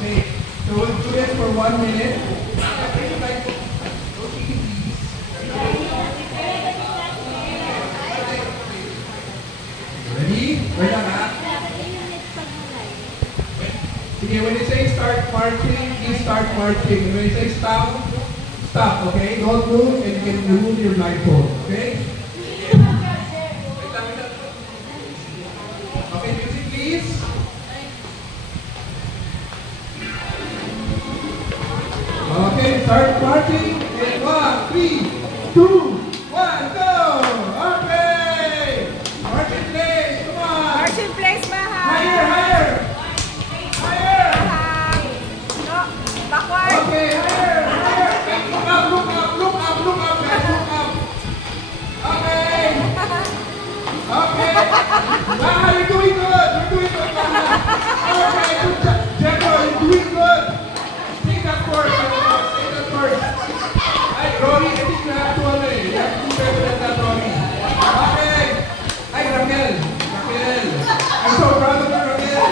Okay, so we'll do it for 1 minute. Ready? Wait lang ha. Sige, when you say start marching, please start marching. When you say stop, stop, okay? Don't move and you can remove your blindfold, okay? Okay, music please. Okay, start marching. And 1, 3, 2, 1, go! Okay! March in place, come on! March in place, Maha! Higher, higher! Higher! No, backward! Okay, higher, higher! Look up, look up, look up, look up, guys, look up! Okay! Okay! Maha, you're doing good! You're doing good, Maha! Okay, good job! Jeffro, you're doing good! Take that first, take that first! Hey, Rory, I think you have to you have to do better than that, Rory. Okay! Hey, Raquel! Raquel! I'm so proud of you, Raquel!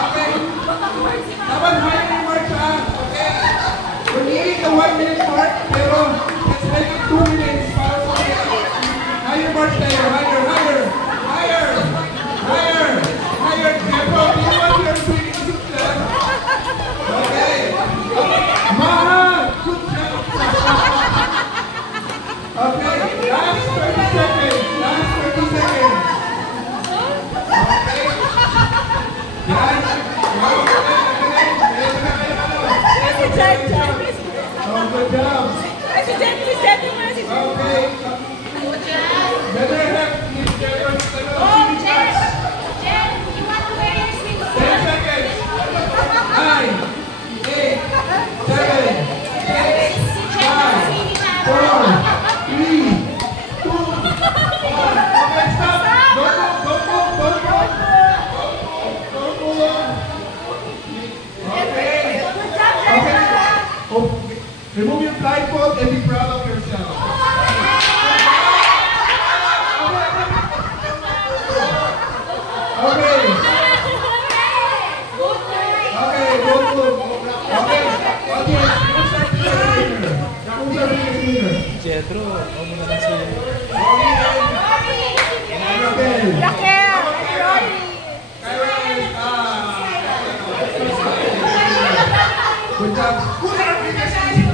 Okay! Dapat higher yung march, ha? Okay? We're needing the 1 minute mark, pero let's make it 2 minutes para sa kaya. Higher march tayo, higher, higher! Higher! Higher! Higher! Jeffro, do you want your swimming suit, ha? Okay! Maha! Good job! Okay, last 30 seconds. Last 30 seconds. Okay. Guys, wow. Oh, good job. Okay. Better have Miss Jeffro. 10 seconds. 9, 8, 7, 6, 5, 4, 3, 2, 1. Okay, stop. Don't move. Don't move. Okay. Okay. Oh, remove your blindfold and be proud of yourself. Okay. Okay, don't move. Okay. Audience, you start to the winner. Who's the winner? Jetro, ako muna lang si... Raquel. Raquel! Rory! Good job. Who's our biggest winner?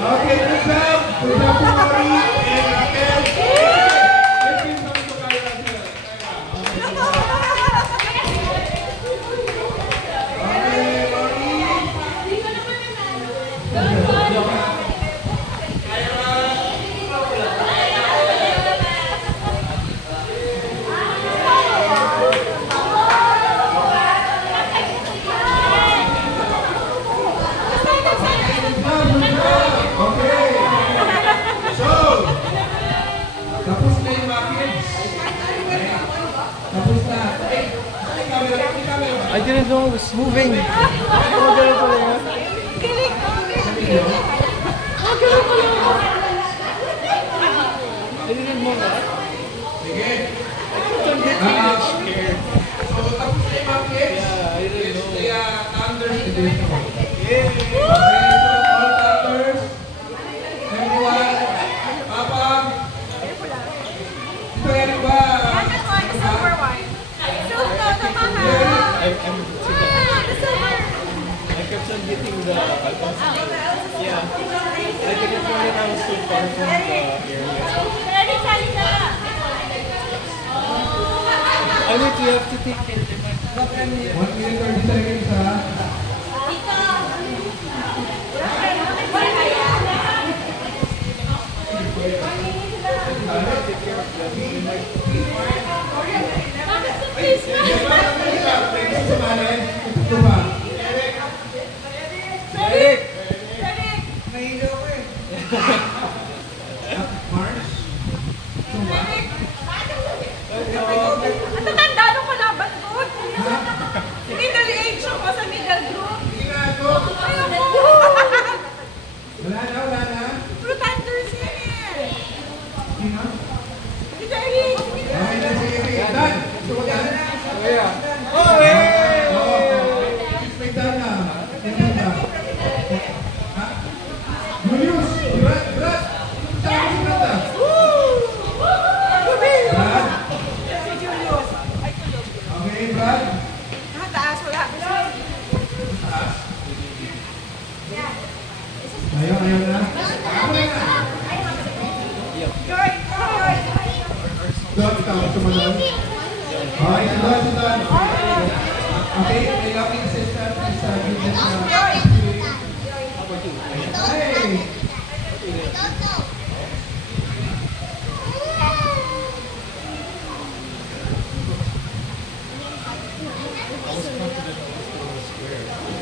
Okay, good job. Good job to Rory and Raquel. Let's give some to Kaya Raquel. Okay, Rory. Okay. So, tapos na yung mga kids. Tapos na. I didn't know it was moving. Oh, ganun pala yun. Oh, ganun pala yun. I didn't know that. Sige. I'm getting scared. So, tapos na yung mga kids. Yeah, I didn't know. Kaya, thunders edition. Yeah. Okay, so all thunders. Everyone. Papa. Ito yan ba? I kept on hitting the icons. Yeah. I think it's when I was so far from the area. I need to have to take it. 1 minute 30 seconds, ha? Eric! Nahilo ko eh. Mars? Ang tatanda nung kalaban doon. Middle age ako sa middle group. Sige na, go. Ayaw mo. Wala na, wala na. Sino? Si Jerry! Okay na si Eric. Dan! Gusto mo Dan? Oh, yeah! May Dan na. Dan na. Ha? Julius! Brad! Brad! Saan si Brad na? Brad? Si Julius. Ay, tulog. Okay, Brad. Nakataas, wala. Taas. Ayaw na. Ako na. Joy! Joy! Don, ikaw, sumunod. Okay, si Don, si Don. Okay, may loving assistant is given Hey!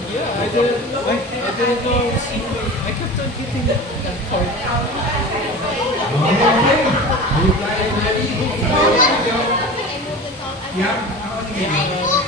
Yeah, I didn't know. I kept on hitting that card. Okay. Are you guys ready? Yeah.